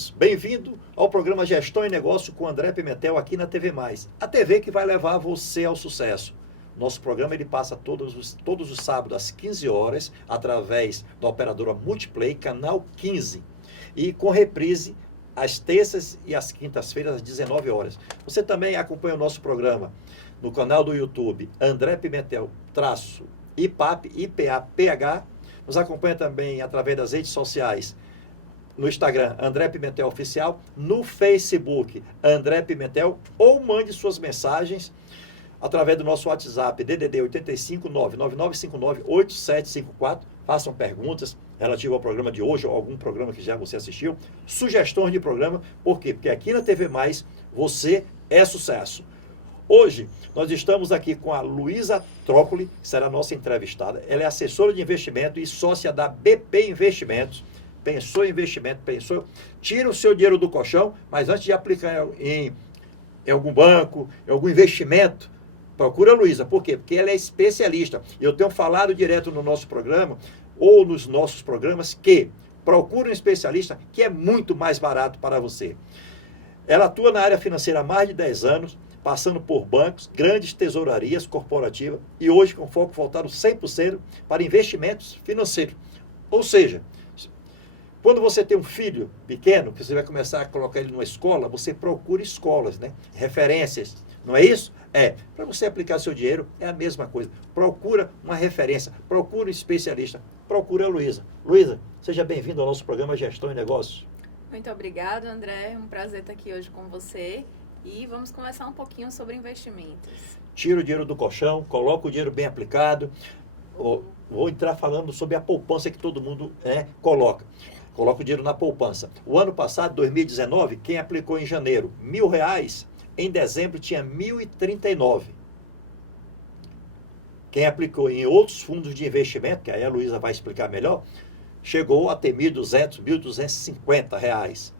todos, bem-vindo ao programa Gestão e Negócio com André Pimentel aqui na TV Mais, a TV que vai levar você ao sucesso. Nosso programa ele passa todos os sábados às 15 horas através da operadora Multiplay, canal 15, e com reprise às terças e às quintas-feiras às 19 horas. Você também acompanha o nosso programa no canal do YouTube André Pimentel IPAPH, nos acompanha também através das redes sociais, no Instagram, André Pimentel Oficial, no Facebook, André Pimentel, ou mande suas mensagens através do nosso WhatsApp, DDD 85 99959 8754. Façam perguntas relativas ao programa de hoje ou algum programa que já você assistiu, sugestões de programa, por quê? Porque aqui na TV Mais você é sucesso. Hoje, nós estamos aqui com a Luísa Trócoli, que será a nossa entrevistada. Ela é assessora de investimento e sócia da BP Investimentos. Pensou em investimento, tira o seu dinheiro do colchão, mas antes de aplicar em algum banco, em algum investimento, procura a Luísa. Por quê? Porque ela é especialista. Eu tenho falado direto no nosso programa, ou nos nossos programas, que procura um especialista que é muito mais barato para você. Ela atua na área financeira há mais de 10 anos, passando por bancos, grandes tesourarias corporativas e hoje com foco voltado 100% para investimentos financeiros. Ou seja, quando você tem um filho pequeno, que você vai começar a colocar ele numa escola, você procura escolas, né? Referências, não é isso? Para você aplicar seu dinheiro, é a mesma coisa. Procura uma referência, procura um especialista, procura a Luísa. Luísa, seja bem-vindo ao nosso programa Gestão e Negócios. Muito obrigada, André. É um prazer estar aqui hoje com você. E vamos conversar um pouquinho sobre investimentos. Tira o dinheiro do colchão, coloca o dinheiro bem aplicado. Vou entrar falando sobre a poupança que todo mundo coloca. Coloca o dinheiro na poupança. O ano passado, 2019, quem aplicou em janeiro R$1.000, em dezembro tinha 1.039. Quem aplicou em outros fundos de investimento, que aí a Luísa vai explicar melhor, chegou a ter R$1.200, R$1.250.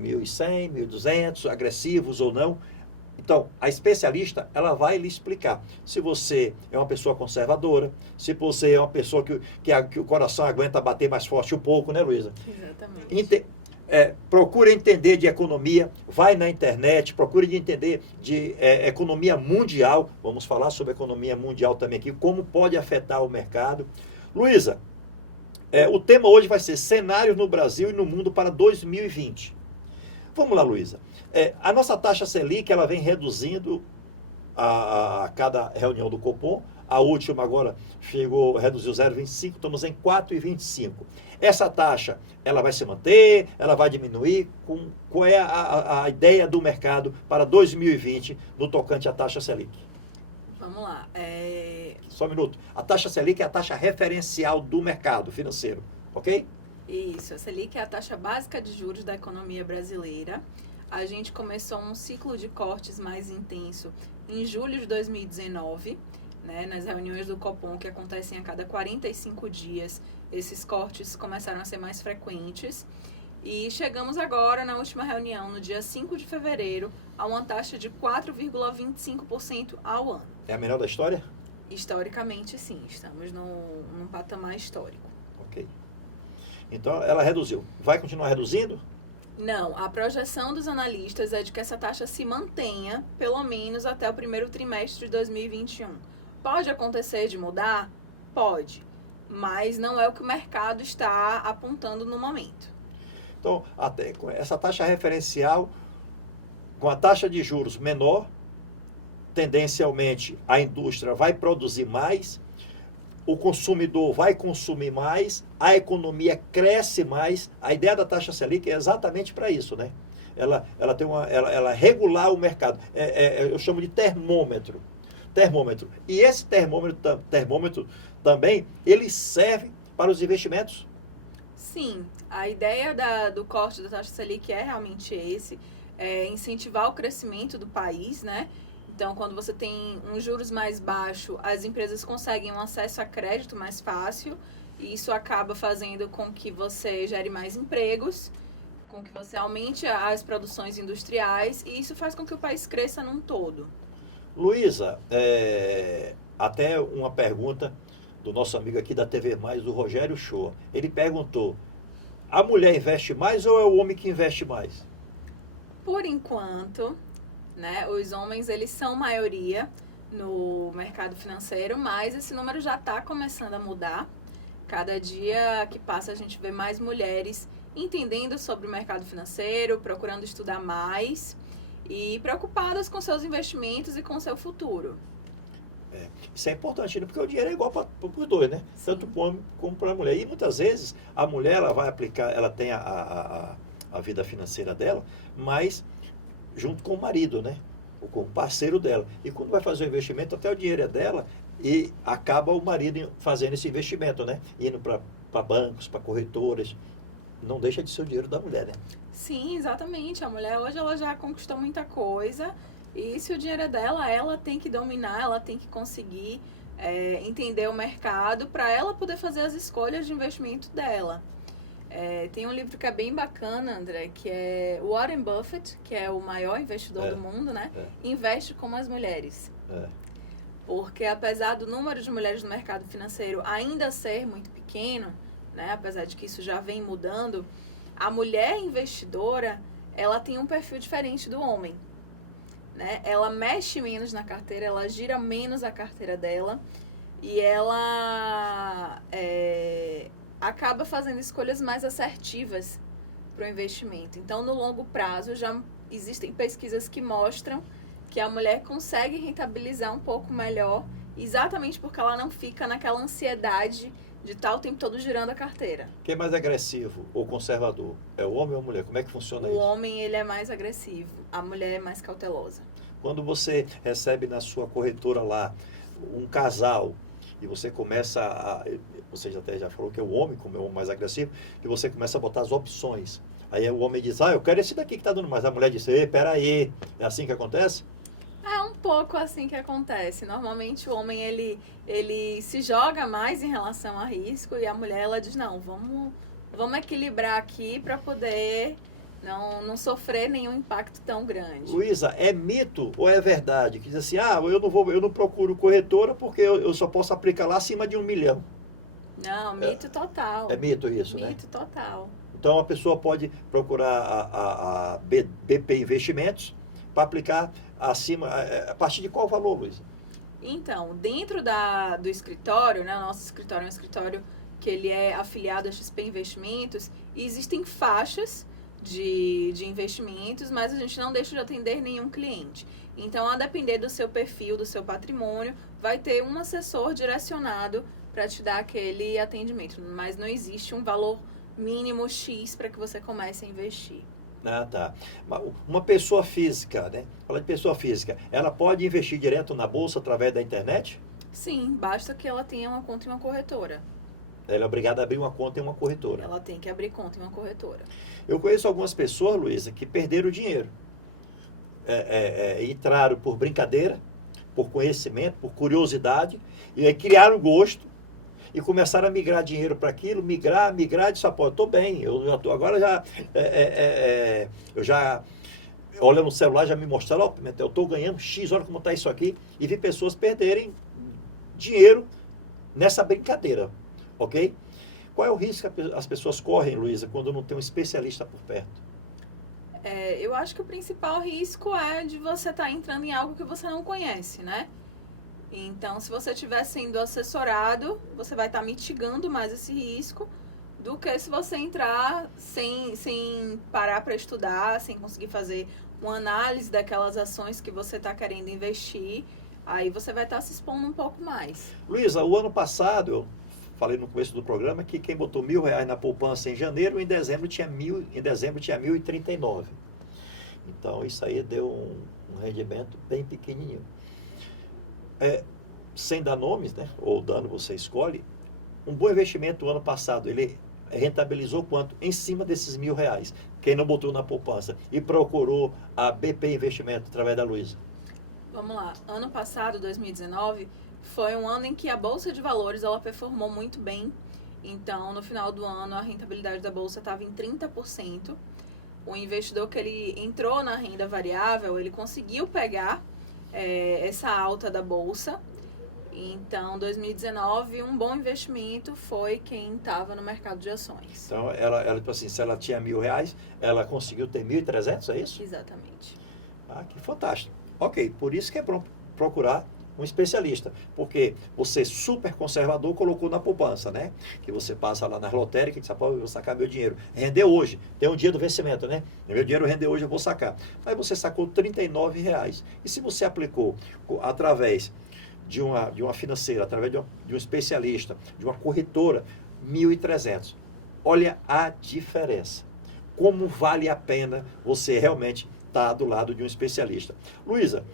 1.100, 1.200, agressivos ou não. Então, a especialista, ela vai lhe explicar se você é uma pessoa conservadora, se você é uma pessoa que o coração aguenta bater mais forte um pouco, né, Luísa? Exatamente. Procure entender de economia, vai na internet, procure entender de economia mundial. Vamos falar sobre economia mundial também aqui, como pode afetar o mercado. Luísa, o tema hoje vai ser cenários no Brasil e no mundo para 2020. Vamos lá, Luísa. A nossa taxa Selic, ela vem reduzindo a cada reunião do Copom. A última agora reduziu 0,25, estamos em 4,25. Essa taxa, ela vai se manter, ela vai diminuir? Qual é a ideia do mercado para 2020 no tocante à taxa Selic? Vamos lá. Só um minuto. A taxa Selic é a taxa referencial do mercado financeiro, ok? Isso, a Selic é a taxa básica de juros da economia brasileira. A gente começou um ciclo de cortes mais intenso em julho de 2019, né, nas reuniões do Copom, que acontecem a cada 45 dias. Esses cortes começaram a ser mais frequentes. E chegamos agora, na última reunião, no dia 5 de fevereiro, a uma taxa de 4,25% ao ano. É a menor da história? Historicamente, sim. Estamos num patamar histórico. Ok. Então, ela reduziu. Vai continuar reduzindo? Não, a projeção dos analistas é de que essa taxa se mantenha pelo menos até o primeiro trimestre de 2021. Pode acontecer de mudar? Pode, mas não é o que o mercado está apontando no momento. Então, até com essa taxa referencial, com a taxa de juros menor, tendencialmente a indústria vai produzir mais, o consumidor vai consumir mais, a economia cresce mais. A ideia da taxa Selic é exatamente para isso, né? Ela regular o mercado. Eu chamo de termômetro. E esse termômetro também, ele serve para os investimentos? Sim, a ideia do corte da taxa Selic é realmente incentivar o crescimento do país, né? Então, quando você tem um juros mais baixo, as empresas conseguem um acesso a crédito mais fácil e isso acaba fazendo com que você gere mais empregos, com que você aumente as produções industriais e isso faz com que o país cresça num todo. Luísa, até uma pergunta do nosso amigo aqui da TV Mais, do Rogério Shoa. Ele perguntou, A mulher investe mais ou é o homem que investe mais? Por enquanto, né, os homens eles são maioria no mercado financeiro, mas esse número já está começando a mudar. Cada dia que passa a gente vê mais mulheres entendendo sobre o mercado financeiro, procurando estudar mais e preocupadas com seus investimentos e com seu futuro. Isso é importante, né? Porque o dinheiro é igual para os dois, né? Tanto para o homem como para a mulher. E muitas vezes a mulher ela vai aplicar, ela tem a vida financeira dela, mas junto com o marido, né? Ou com o parceiro dela. E quando vai fazer o investimento, até o dinheiro é dela e acaba o marido fazendo esse investimento, né? Indo para bancos, para corretoras. Não deixa de ser o dinheiro da mulher, né? Sim, exatamente. A mulher hoje ela já conquistou muita coisa e se o dinheiro é dela, ela tem que dominar, ela tem que conseguir entender o mercado para ela poder fazer as escolhas de investimento dela. Tem um livro que é bem bacana, André, que é Warren Buffett, que é o maior investidor do mundo, né? Investe como as mulheres. Porque apesar do número de mulheres no mercado financeiro ainda ser muito pequeno, né? Apesar de que isso já vem mudando, a mulher investidora, ela tem um perfil diferente do homem, né? Ela mexe menos na carteira, ela gira menos a carteira dela e ela acaba fazendo escolhas mais assertivas para o investimento. Então, no longo prazo, já existem pesquisas que mostram que a mulher consegue rentabilizar um pouco melhor, exatamente porque ela não fica naquela ansiedade de estar o tempo todo girando a carteira. Quem é mais agressivo ou conservador? É o homem ou a mulher? Como é que funciona isso? O homem, ele é mais agressivo, a mulher é mais cautelosa. Quando você recebe na sua corretora lá um casal e você começa você até já falou que é o homem, como é o homem mais agressivo, e você começa a botar as opções. Aí o homem diz, eu quero esse daqui que está dando mais. A mulher diz, peraí, é assim que acontece? É um pouco assim que acontece. Normalmente o homem, ele se joga mais em relação a risco e a mulher, ela diz, não, vamos equilibrar aqui para poder não sofrer nenhum impacto tão grande. Luísa, é mito ou é verdade? Que diz assim, eu não procuro corretora porque eu só posso aplicar lá acima de 1 milhão. Não, mito total. É mito isso, né? Mito total. Então a pessoa pode procurar a BP Investimentos para aplicar acima, a partir de qual valor, Luísa? Então, dentro do escritório, né, o nosso escritório é um escritório que ele é afiliado a XP Investimentos, e existem faixas de investimentos, mas a gente não deixa de atender nenhum cliente. Então, a depender do seu perfil, do seu patrimônio, vai ter um assessor direcionado para te dar aquele atendimento, mas não existe um valor mínimo X para que você comece a investir. Tá. Uma pessoa física, né? Fala de pessoa física, ela pode investir direto na bolsa através da internet? Sim, basta que ela tenha uma conta em uma corretora. Ela é obrigada a abrir uma conta em uma corretora. Ela tem que abrir conta em uma corretora. Eu conheço algumas pessoas, Luísa, que perderam dinheiro. Entraram por brincadeira, por conhecimento, por curiosidade, e aí criaram gosto e começaram a migrar dinheiro para aquilo, migrar, e disse, pô, eu estou bem, eu já olha no celular, já me mostraram, Pimentel, eu estou ganhando X, olha como está isso aqui, e vi pessoas perderem dinheiro nessa brincadeira, ok? Qual é o risco que as pessoas correm, Luísa, quando não tem um especialista por perto? Eu acho que o principal risco é de você estar entrando em algo que você não conhece, né? Então, se você estiver sendo assessorado, você vai estar mitigando mais esse risco do que se você entrar sem parar para estudar, sem conseguir fazer uma análise daquelas ações que você está querendo investir. Aí você vai estar se expondo um pouco mais. Luísa, o ano passado, eu falei no começo do programa que quem botou R$1.000 na poupança em janeiro, em dezembro tinha 1.039. Então, isso aí deu um rendimento bem pequenininho. Sem dar nomes, né? Ou dando, você escolhe. Um bom investimento o ano passado, ele rentabilizou quanto? Em cima desses R$1.000. Quem não botou na poupança e procurou a BP Investimento através da Luísa. Vamos lá. Ano passado, 2019, foi um ano em que a Bolsa de Valores ela performou muito bem. Então, no final do ano, a rentabilidade da Bolsa estava em 30%. O investidor que ele entrou na renda variável, ele conseguiu pegar essa alta da Bolsa Então, 2019, um bom investimento foi quem estava no mercado de ações. Então, ela, tipo assim, se ela tinha R$ 1.000, ela conseguiu ter 1.300, é isso? Exatamente. Ah, que fantástico. Ok, por isso que é bom procurar um especialista, porque você, super conservador, colocou na poupança, né? Que você passa lá nas lotéricas, que você pode, eu vou sacar meu dinheiro. Rendeu hoje, tem um dia do vencimento, né? Meu dinheiro rendeu hoje, eu vou sacar. Mas você sacou R$ 39. E se você aplicou através de uma financeira, através de um especialista, de uma corretora, 1.300. Olha a diferença. Como vale a pena você realmente estar do lado de um especialista. Luísa,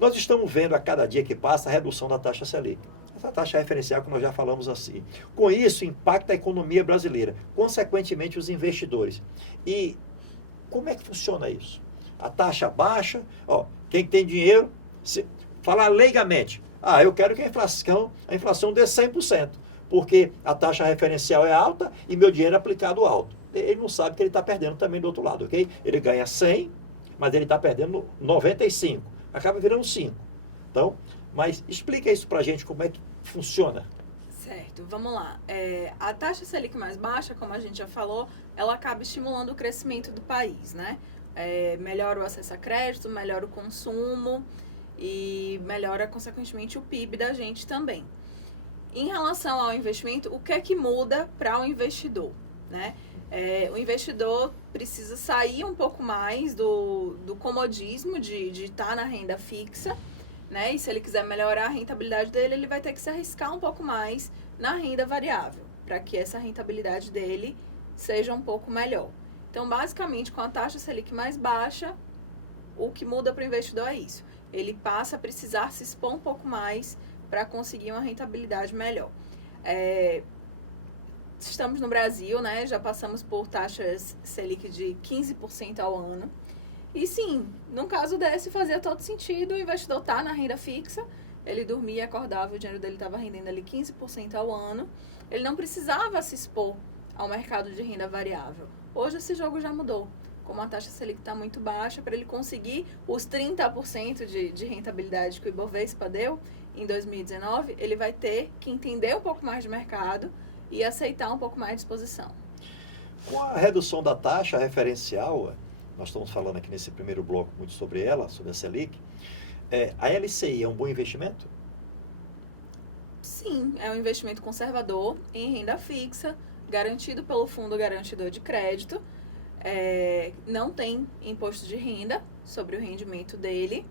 nós estamos vendo a cada dia que passa a redução da taxa Selic. Essa taxa referencial, como nós já falamos assim. Com isso, impacta a economia brasileira, consequentemente os investidores. E como é que funciona isso? A taxa baixa, ó, quem tem dinheiro, falar leigamente, eu quero que a inflação dê 100%, porque a taxa referencial é alta e meu dinheiro é aplicado alto. Ele não sabe que ele está perdendo também do outro lado, ok? Ele ganha 100, mas ele está perdendo 95. Acaba virando 5. Então, mas explica isso para a gente, como é que funciona. Certo, vamos lá. A taxa Selic mais baixa, como a gente já falou, ela acaba estimulando o crescimento do país, né? Melhora o acesso a crédito, melhora o consumo e melhora, consequentemente, o PIB da gente também. Em relação ao investimento, o que é que muda para o investidor, né? O investidor precisa sair um pouco mais do comodismo de estar na renda fixa, né? E se ele quiser melhorar a rentabilidade dele, ele vai ter que se arriscar um pouco mais na renda variável, para que essa rentabilidade dele seja um pouco melhor. Então, basicamente, com a taxa Selic mais baixa, o que muda para o investidor é isso. Ele passa a precisar se expor um pouco mais para conseguir uma rentabilidade melhor. Estamos no Brasil, né? Já passamos por taxas Selic de 15% ao ano. E sim, num caso desse, fazia todo sentido o investidor estar na renda fixa, ele dormia, acordava, o dinheiro dele estava rendendo ali 15% ao ano. Ele não precisava se expor ao mercado de renda variável. Hoje esse jogo já mudou. Como a taxa Selic está muito baixa, para ele conseguir os 30% de rentabilidade que o Ibovespa deu em 2019, ele vai ter que entender um pouco mais de mercado e aceitar um pouco mais de exposição. Com a redução da taxa referencial, nós estamos falando aqui nesse primeiro bloco muito sobre ela, sobre a Selic, a LCI é um bom investimento? Sim, é um investimento conservador em renda fixa, garantido pelo Fundo Garantidor de Crédito. Não tem imposto de renda sobre o rendimento dele.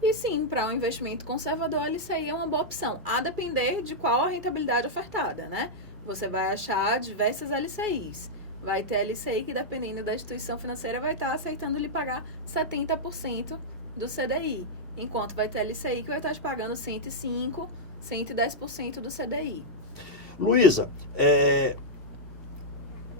E sim, para um investimento conservador, a LCI é uma boa opção, a depender de qual a rentabilidade ofertada, né? Você vai achar diversas LCIs. Vai ter LCI que, dependendo da instituição financeira, vai estar aceitando lhe pagar 70% do CDI. Enquanto vai ter LCI que vai estar te pagando 105%, 110% do CDI. Luísa,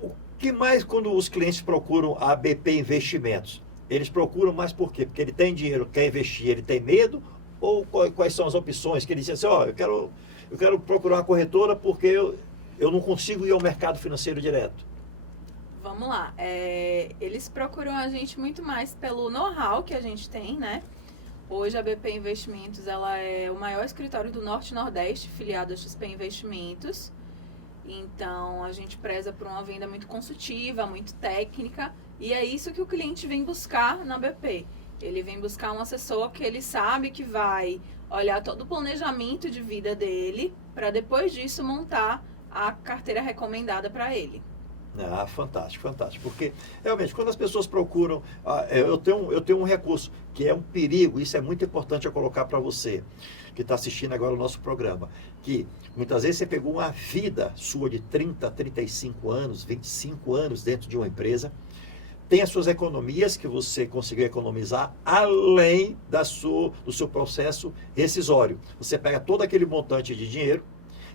o que mais quando os clientes procuram a BP Investimentos? Eles procuram mais por quê? Porque ele tem dinheiro, quer investir, ele tem medo? Ou quais são as opções? Que ele diz assim, eu quero procurar uma corretora porque eu não consigo ir ao mercado financeiro direto. Vamos lá. Eles procuram a gente muito mais pelo know-how que a gente tem, né? Hoje a BP Investimentos, ela é o maior escritório do Norte e Nordeste, filiado à XP Investimentos. Então, a gente preza por uma venda muito consultiva, muito técnica. E é isso que o cliente vem buscar na BP. Ele vem buscar um assessor que ele sabe que vai olhar todo o planejamento de vida dele, para depois disso montar a carteira recomendada para ele. Fantástico, fantástico. Porque, realmente, quando as pessoas procuram... eu tenho um recurso que é um perigo, isso é muito importante eu colocar para você, que está assistindo agora o nosso programa, que muitas vezes você pegou uma vida sua de 30, 35 anos, 25 anos dentro de uma empresa, tem as suas economias que você conseguiu economizar além do seu processo rescisório. Você pega todo aquele montante de dinheiro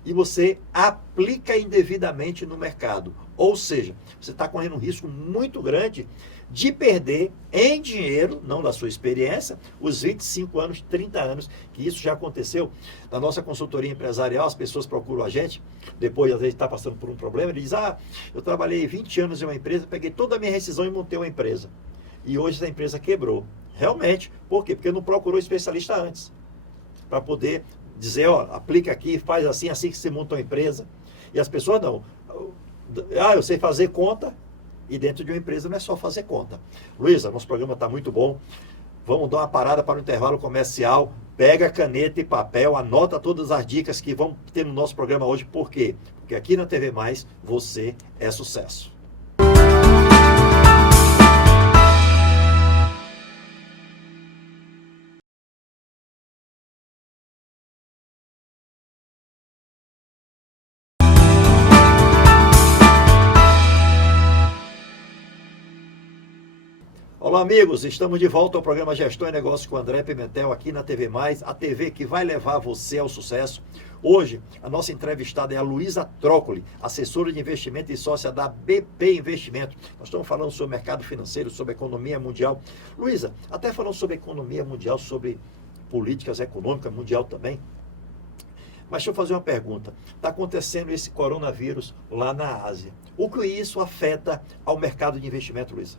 e você aplica indevidamente no mercado. Ou seja, você está correndo um risco muito grande de perder em dinheiro, não da sua experiência, os 25 anos, 30 anos, que isso já aconteceu. Na nossa consultoria empresarial, as pessoas procuram a gente, depois às vezes está passando por um problema, ele diz, eu trabalhei 20 anos em uma empresa, peguei toda a minha rescisão e montei uma empresa. E hoje essa empresa quebrou. Realmente, por quê? Porque não procurou especialista antes, para poder dizer, ó, aplica aqui, faz assim, assim que você monta uma empresa. E as pessoas não. Ah, eu sei fazer conta, e dentro de uma empresa não é só fazer conta. Luísa, nosso programa está muito bom. Vamos dar uma parada para o intervalo comercial. Pega caneta e papel, anota todas as dicas que vão ter no nosso programa hoje. Por quê? Porque aqui na TV Mais, você é sucesso. Olá, amigos, estamos de volta ao programa Gestão e Negócios com André Pimentel aqui na TV Mais, a TV que vai levar você ao sucesso. Hoje, a nossa entrevistada é a Luísa Trócoli, assessora de investimento e sócia da BP Investimento. Nós estamos falando sobre mercado financeiro, sobre economia mundial. Luísa, até falando sobre economia mundial, sobre políticas econômicas mundial também. Mas deixa eu fazer uma pergunta. Está acontecendo esse coronavírus lá na Ásia. O que isso afeta ao mercado de investimento, Luísa?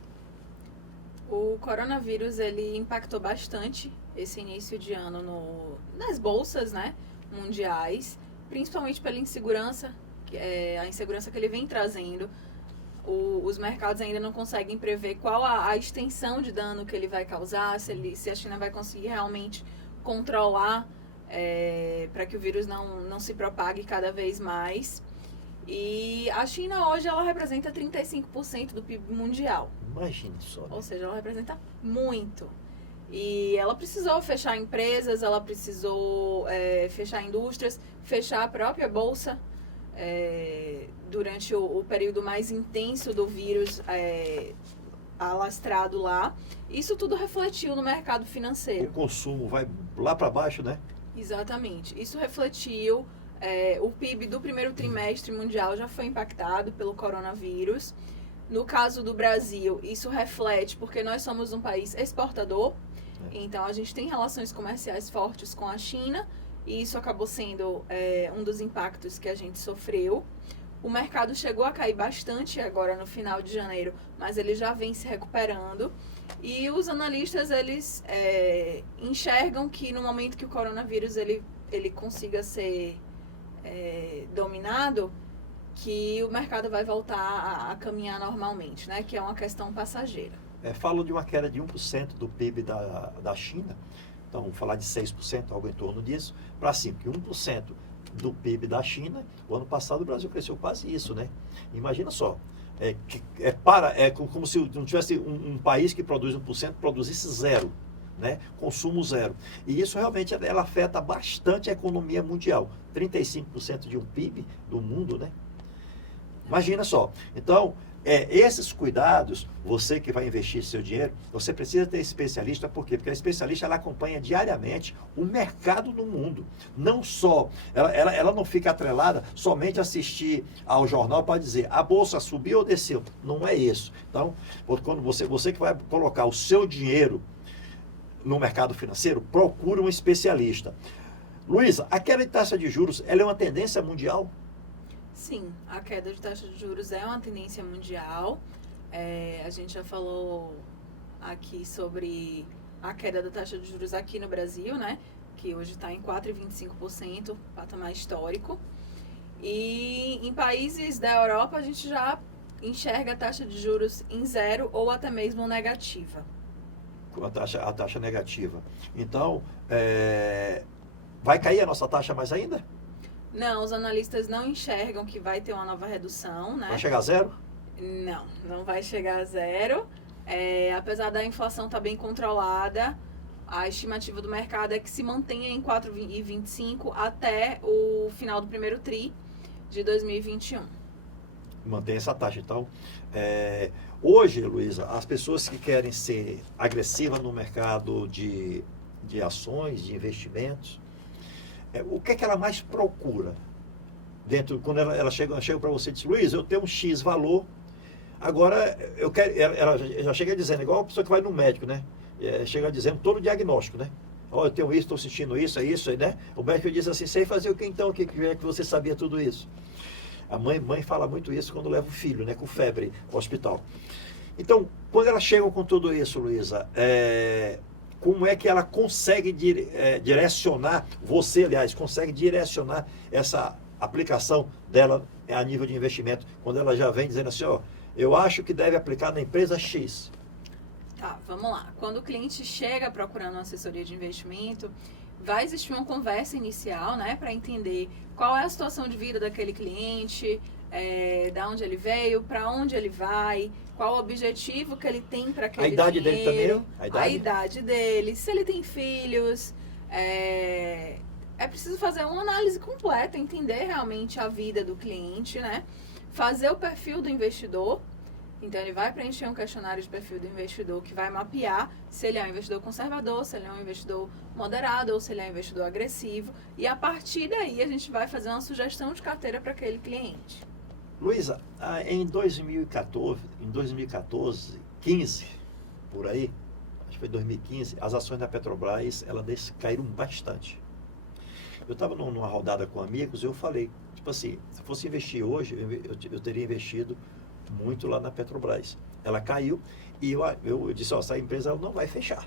O coronavírus, ele impactou bastante esse início de ano nas bolsas, né, mundiais, principalmente pela insegurança, a insegurança que ele vem trazendo. Os mercados ainda não conseguem prever qual a extensão de dano que ele vai causar, se a China vai conseguir realmente controlar para que o vírus não se propague cada vez mais. E a China hoje ela representa 35% do PIB mundial. Imagine só. Né? Ou seja, ela representa muito. E ela precisou fechar empresas, ela precisou fechar indústrias, fechar a própria bolsa durante o período mais intenso do vírus alastrado lá. Isso tudo refletiu no mercado financeiro. O consumo vai lá para baixo, né? Exatamente. Isso refletiu. O PIB do primeiro trimestre mundial já foi impactado pelo coronavírus. No caso do Brasil, isso reflete porque nós somos um país exportador, então a gente tem relações comerciais fortes com a China e isso acabou sendo um dos impactos que a gente sofreu. O mercado chegou a cair bastante agora no final de janeiro, mas ele já vem se recuperando e os analistas eles enxergam que no momento que o coronavírus ele consiga ser dominado, que o mercado vai voltar a caminhar normalmente, né? Que é uma questão passageira. Falo de uma queda de 1% do PIB da China, então vamos falar de 6%, algo em torno disso, para 5%, que 1% do PIB da China, o ano passado o Brasil cresceu quase isso, né? Imagina só, como se não tivesse um país que produz 1%, produzisse zero. Né? Consumo zero. E isso realmente ela afeta bastante a economia mundial. 35% de um PIB do mundo, né? Imagina só. Então, esses cuidados, você que vai investir seu dinheiro, você precisa ter especialista, por quê? Porque a especialista ela acompanha diariamente o mercado no mundo. Não só, ela não fica atrelada somente a assistir ao jornal para dizer a bolsa subiu ou desceu. Não é isso. Então, quando você que vai colocar o seu dinheiro no mercado financeiro, procura um especialista. Luísa, a queda de taxa de juros, ela é uma tendência mundial? Sim, a queda de taxa de juros é uma tendência mundial. A gente já falou aqui sobre a queda da taxa de juros aqui no Brasil, né? Que hoje está em 4,25%, patamar histórico. E em países da Europa, a gente já enxerga a taxa de juros em zero ou até mesmo negativa. A taxa negativa. Então, vai cair a nossa taxa mais ainda? Não, os analistas não enxergam que vai ter uma nova redução, né? Vai chegar a zero? Não vai chegar a zero. Apesar da inflação estar bem controlada, a estimativa do mercado é que se mantenha em 4,25 até o final do primeiro TRI de 2021. Mantém essa taxa. Então, hoje, Luísa, as pessoas que querem ser agressivas no mercado de ações, de investimentos, o que é que ela mais procura? Quando ela chega para você e diz, Luísa, eu tenho um X valor, agora eu quero. Ela já chega dizendo, igual a pessoa que vai no médico, né? Chega dizendo todo o diagnóstico, né? Eu tenho isso, estou sentindo isso, é isso, né? O médico diz assim, sei fazer o que então? O que é que você sabia tudo isso? A mãe fala muito isso quando leva o filho, né, com febre ao hospital. Então, quando elas chegam com tudo isso, Luísa, como é que ela consegue direcionar, você, aliás, consegue direcionar essa aplicação dela a nível de investimento, quando ela já vem dizendo assim, ó, eu acho que deve aplicar na empresa X. Tá, vamos lá. Quando o cliente chega procurando uma assessoria de investimento, vai existir uma conversa inicial, né, para entender qual é a situação de vida daquele cliente, da onde ele veio, para onde ele vai, qual o objetivo que ele tem para aquele dinheiro. A idade dele também? A idade dele, se ele tem filhos. É preciso fazer uma análise completa, entender realmente a vida do cliente, né? Fazer o perfil do investidor. Então, ele vai preencher um questionário de perfil do investidor que vai mapear se ele é um investidor conservador, se ele é um investidor moderado ou se ele é um investidor agressivo. E, a partir daí, a gente vai fazer uma sugestão de carteira para aquele cliente. Luísa, em 2014, 15, por aí, acho que foi 2015, as ações da Petrobras, elas caíram bastante. Eu estava numa rodada com amigos e eu falei, tipo assim, se fosse investir hoje, eu teria investido muito lá na Petrobras. Ela caiu e eu disse, ó, essa empresa ela não vai fechar,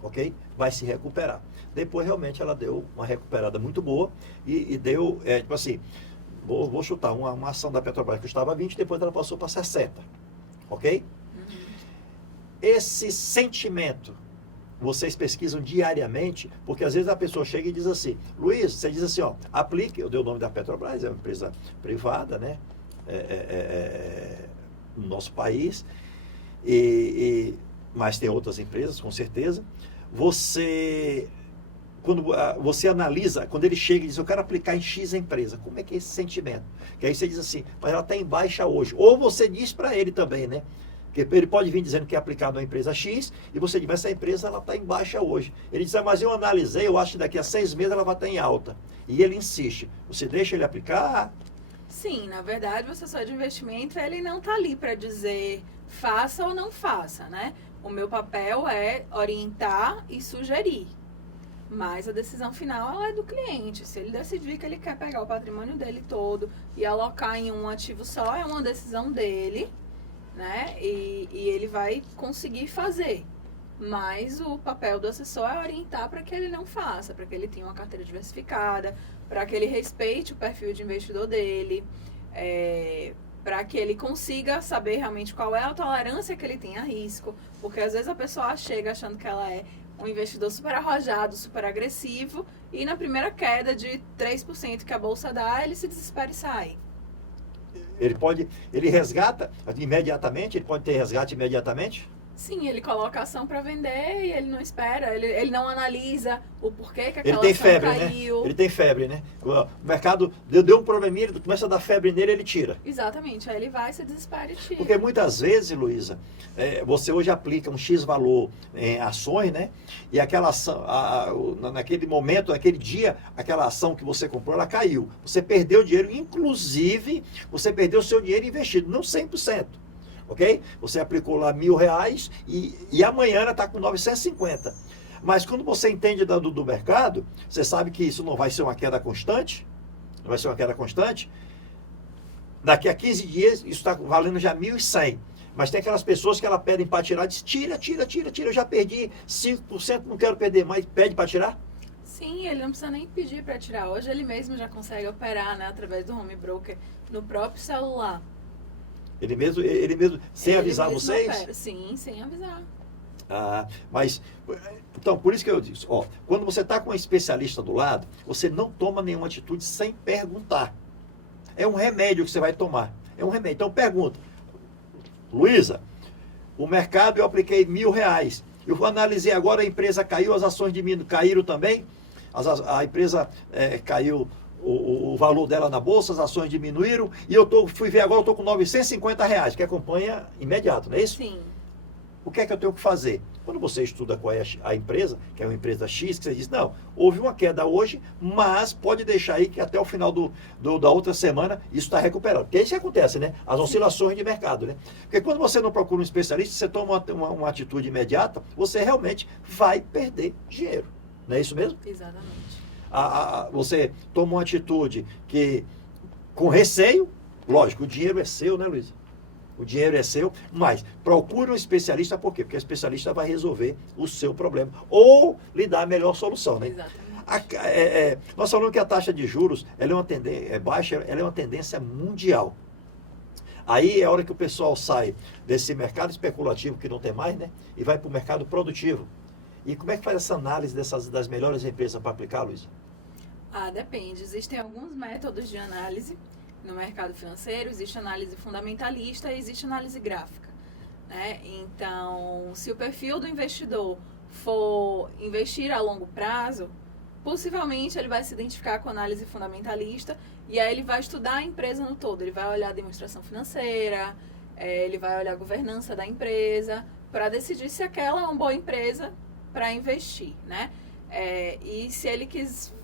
ok? Vai se recuperar. Depois, realmente, ela deu uma recuperada muito boa e deu, tipo assim, vou chutar, uma ação da Petrobras que custava 20, depois ela passou para 60, ok? Uhum. Esse sentimento, vocês pesquisam diariamente, porque às vezes a pessoa chega e diz assim, Luiz, você diz assim, ó, aplique, eu dei o nome da Petrobras, é uma empresa privada, né? No nosso país, mas tem outras empresas, com certeza. Quando você analisa, quando ele chega e diz, eu quero aplicar em X empresa, como é que é esse sentimento? Que aí você diz assim, mas ela está em baixa hoje. Ou você diz para ele também, né? Porque ele pode vir dizendo que é aplicado numa empresa X, e você diz, mas essa empresa ela está em baixa hoje. Ele diz, mas eu analisei, eu acho que daqui a 6 meses ela vai estar em alta. E ele insiste. Você deixa ele aplicar? Sim, na verdade, o assessor de investimento, ele não está ali para dizer faça ou não faça, né? O meu papel é orientar e sugerir. Mas a decisão final ela é do cliente. Se ele decidir que ele quer pegar o patrimônio dele todo e alocar em um ativo só, é uma decisão dele, né? E ele vai conseguir fazer. Mas o papel do assessor é orientar para que ele não faça, para que ele tenha uma carteira diversificada, para que ele respeite o perfil de investidor dele, para que ele consiga saber realmente qual é a tolerância que ele tem a risco. Porque às vezes a pessoa chega achando que ela é um investidor super arrojado, super agressivo, e na primeira queda de 3% que a bolsa dá, ele se desespera e sai. Ele resgata imediatamente? Ele pode ter resgate imediatamente? Sim, ele coloca a ação para vender e ele não espera, ele não analisa o porquê que aquela ação febre, caiu. Né? Ele tem febre, né? O mercado deu um probleminha, ele começa a dar febre nele, ele tira. Exatamente, aí ele vai, se desespera e tira. Porque muitas vezes, Luísa, você hoje aplica um X valor em ações, né? E aquela ação, naquele momento, naquele dia, aquela ação que você comprou, ela caiu. Você perdeu dinheiro, inclusive, você perdeu o seu dinheiro investido, não 100%. Ok? Você aplicou lá R$1.000 e amanhã ela está com 950. Mas quando você entende do mercado, você sabe que isso não vai ser uma queda constante. Não vai ser uma queda constante. Daqui a 15 dias, isso está valendo já 1.100. Mas tem aquelas pessoas que ela pedem para tirar, diz, tira, eu já perdi 5%, não quero perder mais, pede para tirar? Sim, ele não precisa nem pedir para tirar. Hoje ele mesmo já consegue operar, né, através do home broker no próprio celular. Ele mesmo sem avisar vocês? Opera. Sim, sem avisar. Mas, então, por isso que eu disse, ó, quando você está com um especialista do lado, você não toma nenhuma atitude sem perguntar. É um remédio que você vai tomar. É um remédio. Então, pergunta. Luísa, o mercado eu apliquei R$1.000. Eu analisei agora, a empresa caiu, as ações caíram também. A empresa caiu o valor dela na bolsa, as ações diminuíram, e fui ver agora, eu estou com R$950, que acompanha imediato, não é isso? Sim. O que é que eu tenho que fazer? Quando você estuda qual é a empresa, que é uma empresa X, que você diz, não, houve uma queda hoje, mas pode deixar aí que até o final da outra semana isso está recuperado. Porque é isso que acontece, né? As oscilações de mercado, né? Porque quando você não procura um especialista, você toma uma atitude imediata, você realmente vai perder dinheiro. Não é isso mesmo? Exatamente. Você toma uma atitude que, com receio, lógico, o dinheiro é seu, né, Luísa? O dinheiro é seu, mas procure um especialista, por quê? Porque o especialista vai resolver o seu problema ou lhe dar a melhor solução, né? Exatamente. Nós falamos que a taxa de juros ela é uma tendência baixa, ela é uma tendência mundial. Aí é a hora que o pessoal sai desse mercado especulativo que não tem mais, né? E vai para o mercado produtivo. E como é que faz essa análise das melhores empresas para aplicar, Luísa? Depende. Existem alguns métodos de análise no mercado financeiro. Existe análise fundamentalista e existe análise gráfica, né? Então, se o perfil do investidor for investir a longo prazo, possivelmente ele vai se identificar com a análise fundamentalista e aí ele vai estudar a empresa no todo. Ele vai olhar a demonstração financeira, ele vai olhar a governança da empresa para decidir se aquela é uma boa empresa para investir, né? E se ele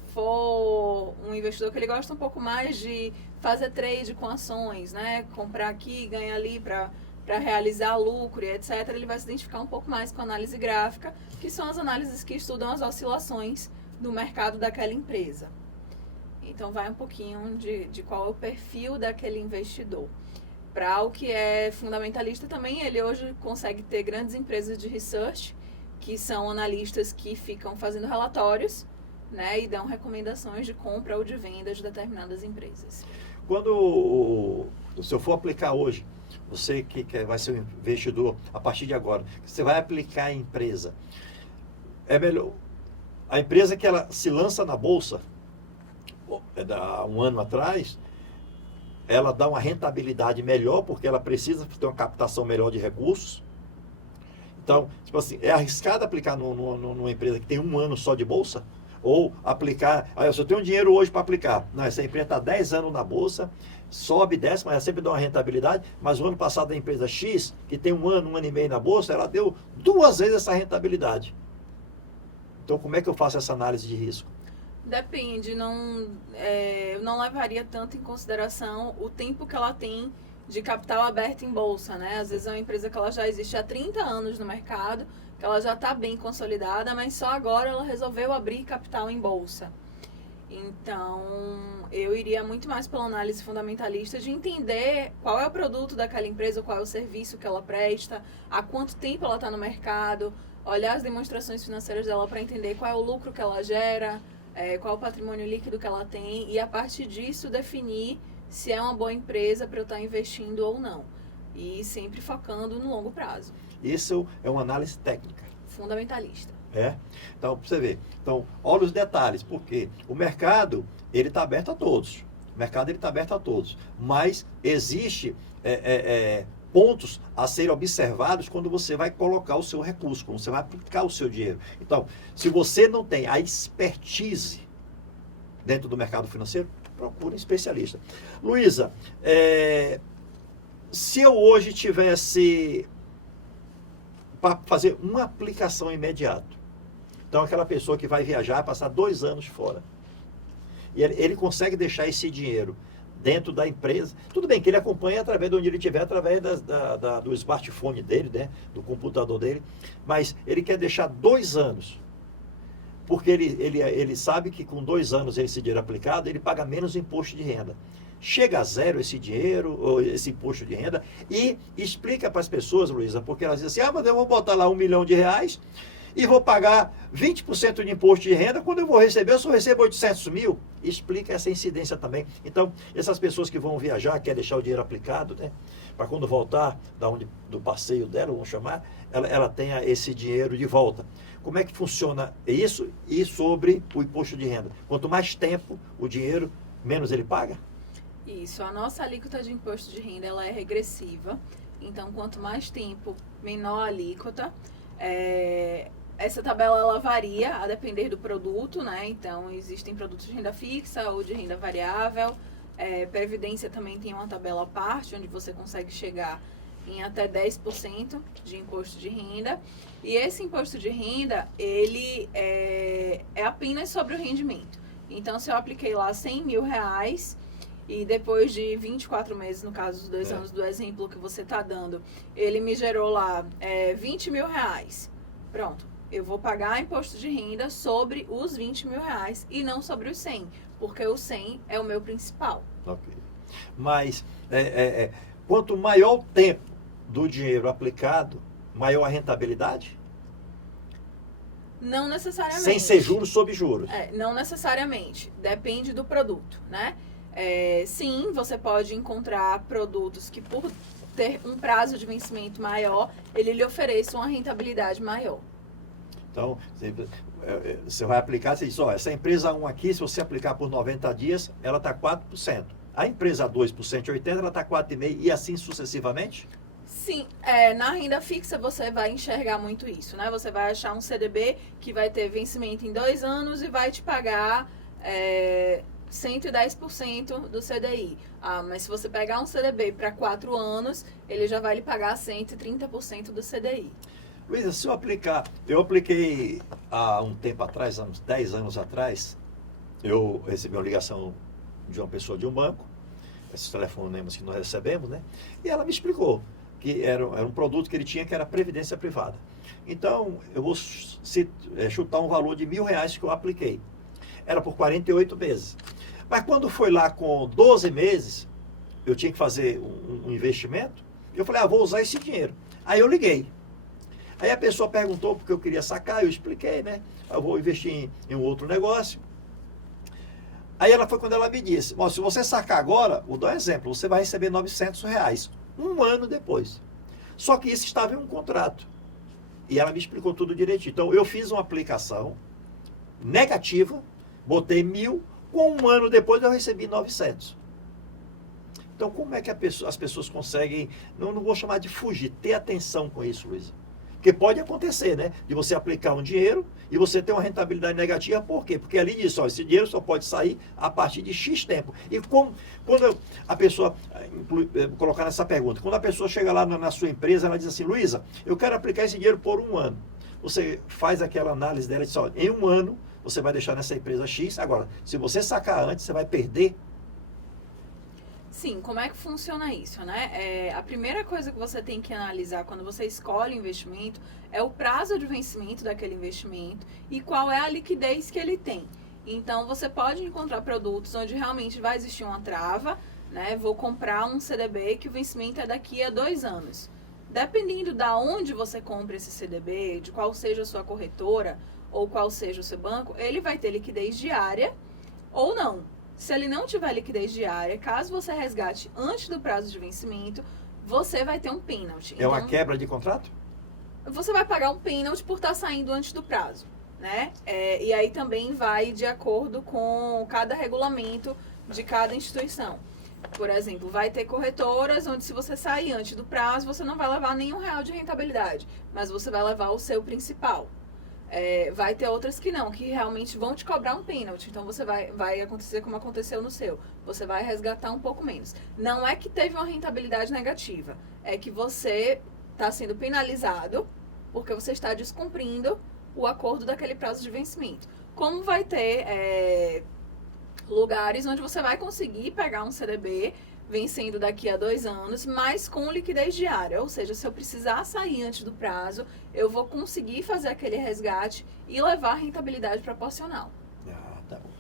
for um investidor que ele gosta um pouco mais de fazer trade com ações, né? Comprar aqui, ganhar ali para realizar lucro e etc., ele vai se identificar um pouco mais com a análise gráfica, que são as análises que estudam as oscilações do mercado daquela empresa. Então, vai um pouquinho de qual é o perfil daquele investidor. Para o que é fundamentalista também, ele hoje consegue ter grandes empresas de research, que são analistas que ficam fazendo relatórios, né, e dão recomendações de compra ou de venda de determinadas empresas. Quando se eu for aplicar hoje, você que vai ser um investidor a partir de agora, você vai aplicar a empresa, é melhor a empresa que ela se lança na bolsa, há um ano atrás, ela dá uma rentabilidade melhor, porque ela precisa ter uma captação melhor de recursos. Então, tipo assim, é arriscado aplicar numa empresa que tem um ano só de bolsa? Ou aplicar, eu só tenho dinheiro hoje para aplicar. Não, essa empresa está 10 anos na bolsa, sobe, desce, mas ela sempre dá uma rentabilidade. Mas o ano passado a empresa X, que tem um ano e meio na bolsa, ela deu 2 vezes essa rentabilidade. Então, como é que eu faço essa análise de risco? Depende, eu não levaria tanto em consideração o tempo que ela tem de capital aberto em bolsa, né? Às vezes é uma empresa que ela já existe há 30 anos no mercado, que ela já está bem consolidada, mas só agora ela resolveu abrir capital em bolsa. Então, eu iria muito mais pela análise fundamentalista de entender qual é o produto daquela empresa, qual é o serviço que ela presta, há quanto tempo ela está no mercado, olhar as demonstrações financeiras dela para entender qual é o lucro que ela gera, qual é o patrimônio líquido que ela tem e a partir disso definir se é uma boa empresa para eu estar investindo ou não. E sempre focando no longo prazo. Isso é uma análise técnica. Fundamentalista. Então, para você ver. Então, olha os detalhes, porque o mercado, ele está aberto a todos. O mercado, ele está aberto a todos. Mas existe pontos a serem observados quando você vai colocar o seu recurso, quando você vai aplicar o seu dinheiro. Então, se você não tem a expertise dentro do mercado financeiro, procure um especialista. Luísa, se eu hoje tivesse para fazer uma aplicação imediata, então aquela pessoa que vai viajar, passar 2 anos fora, e ele consegue deixar esse dinheiro dentro da empresa, tudo bem que ele acompanha através de onde ele estiver, através do smartphone dele, né, do computador dele, mas ele quer deixar 2 anos, porque ele sabe que com 2 anos esse dinheiro aplicado, ele paga menos imposto de renda. Chega a zero esse dinheiro, ou esse imposto de renda, e explica para as pessoas, Luísa, porque elas dizem assim, mas eu vou botar lá R$1 milhão e vou pagar 20% de imposto de renda, quando eu vou receber, eu só recebo 800 mil. Explica essa incidência também. Então, essas pessoas que vão viajar, querem deixar o dinheiro aplicado, né, para quando voltar do passeio dela, vamos chamar, ela tenha esse dinheiro de volta. Como é que funciona isso e sobre o imposto de renda? Quanto mais tempo o dinheiro, menos ele paga? Isso, a nossa alíquota de imposto de renda ela é regressiva, então quanto mais tempo, menor a alíquota. Essa tabela ela varia a depender do produto, né? Então existem produtos de renda fixa ou de renda variável. Previdência também tem uma tabela à parte, onde você consegue chegar em até 10% de imposto de renda. E esse imposto de renda, ele é apenas sobre o rendimento. Então, se eu apliquei lá R$100 mil, e depois de 24 meses, no caso dos 2 anos do exemplo que você está dando, ele me gerou lá R$20 mil. Pronto, eu vou pagar imposto de renda sobre os R$20 mil e não sobre os 100, porque o 100 é o meu principal. Ok. Mas quanto maior o tempo do dinheiro aplicado, maior a rentabilidade? Não necessariamente. Sem ser juros sobre juros. Não necessariamente. Depende do produto, né? Sim, você pode encontrar produtos que, por ter um prazo de vencimento maior, ele lhe ofereça uma rentabilidade maior. Então, você vai aplicar, você diz, essa empresa 1 aqui, se você aplicar por 90 dias, ela está 4%. A empresa 2 por 180, ela está 4,5% e assim sucessivamente? Sim, na renda fixa você vai enxergar muito isso, né? Você vai achar um CDB que vai ter vencimento em 2 anos e vai te pagar 110% do CDI. Mas se você pegar um CDB para 4 anos, ele já vai lhe pagar 130% do CDI. Luísa, se eu apliquei há um tempo atrás, uns 10 anos atrás, eu recebi uma ligação de uma pessoa de um banco, esses telefonemas que nós recebemos, né? E ela me explicou que era um produto que ele tinha, que era previdência privada. Então, eu vou chutar um valor de R$1.000 que eu apliquei. Era por 48 meses. Mas quando foi lá com 12 meses, eu tinha que fazer um investimento, eu falei, vou usar esse dinheiro. Aí eu liguei. Aí a pessoa perguntou porque eu queria sacar, eu expliquei, né? Eu vou investir em um outro negócio. Aí foi quando ela me disse, se você sacar agora, vou dar um exemplo, você vai receber R$900, um ano depois. Só que isso estava em um contrato. E ela me explicou tudo direitinho. Então, eu fiz uma aplicação negativa, botei 1.000, com um ano depois eu recebi 900. Então, como é que as pessoas conseguem, não vou chamar de fugir, ter atenção com isso, Luísa? Porque pode acontecer, né? De você aplicar um dinheiro e você ter uma rentabilidade negativa. Por quê? Porque ali diz, esse dinheiro só pode sair a partir de X tempo. E quando a pessoa, colocar nessa pergunta, quando a pessoa chega lá na sua empresa, ela diz assim, Luísa, eu quero aplicar esse dinheiro por um ano. Você faz aquela análise dela e diz, em um ano você vai deixar nessa empresa X. Agora, se você sacar antes, você vai perder. Sim, como é que funciona isso, né? A primeira coisa que você tem que analisar quando você escolhe o investimento é o prazo de vencimento daquele investimento e qual é a liquidez que ele tem. Então, você pode encontrar produtos onde realmente vai existir uma trava, né? Vou comprar um CDB que o vencimento é daqui a 2 anos. Dependendo de onde você compra esse CDB, de qual seja a sua corretora ou qual seja o seu banco, ele vai ter liquidez diária ou não. Se ele não tiver liquidez diária, caso você resgate antes do prazo de vencimento, você vai ter um pênalti. É uma quebra de contrato? Você vai pagar um pênalti por estar saindo antes do prazo, né? E aí também vai de acordo com cada regulamento de cada instituição. Por exemplo, vai ter corretoras onde se você sair antes do prazo, você não vai levar nenhum real de rentabilidade, mas você vai levar o seu principal. Vai ter outras que não, que realmente vão te cobrar um pênalti. Então, você vai acontecer como aconteceu no seu. Você vai resgatar um pouco menos. Não é que teve uma rentabilidade negativa. É que você está sendo penalizado porque você está descumprindo o acordo daquele prazo de vencimento. Como vai ter lugares onde você vai conseguir pegar um CDB vencendo daqui a 2 anos, mas com liquidez diária. Ou seja, se eu precisar sair antes do prazo, eu vou conseguir fazer aquele resgate e levar a rentabilidade proporcional. Tá bom.